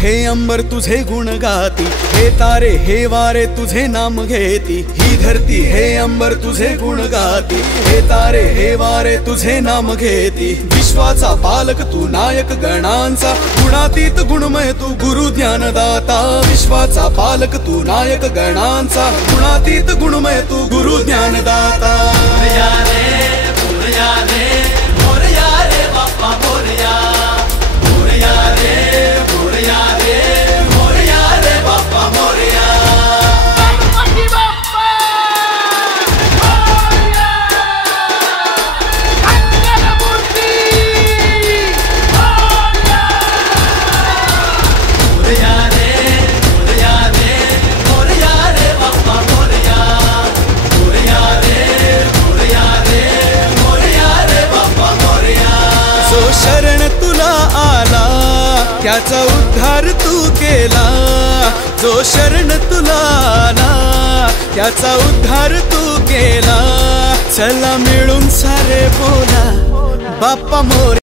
हे अंबर तुझे गुण गाती, हे तारे हे वारे तुझे नाम घेती। ही धरती हे अंबर तुझे गुण गाती, हे तारे हे वारे तुझे नाम घेती। विश्वाचा पालक तू नायक गणांचा, गुणातीत गुणमय तू गुरु ज्ञानदाता। विश्वाचा पालक तू नायक गणांचा, गुणातीत गुणमय तू गुरु ज्ञानदाता। मोरया रे मोरया रे बाप्पा मोरया, मोरया रे मोरया रे मोरया रे बाप्पा मोरया। गणपती बाप्पा मोरया, मंगलमूर्ती मोरया। मोरया रे मोरया रे मोरया रे बाप्पा मोरया, मोरया रे मोरया रे मोरया रे बाप्पा मोरया। जो शरण तुला आला त्याचा उद्धार तू केला, जो शरण तुला आला त्याचा उद्धार तू केला। चला मिळून सारे बोला बाप्पा मोरया।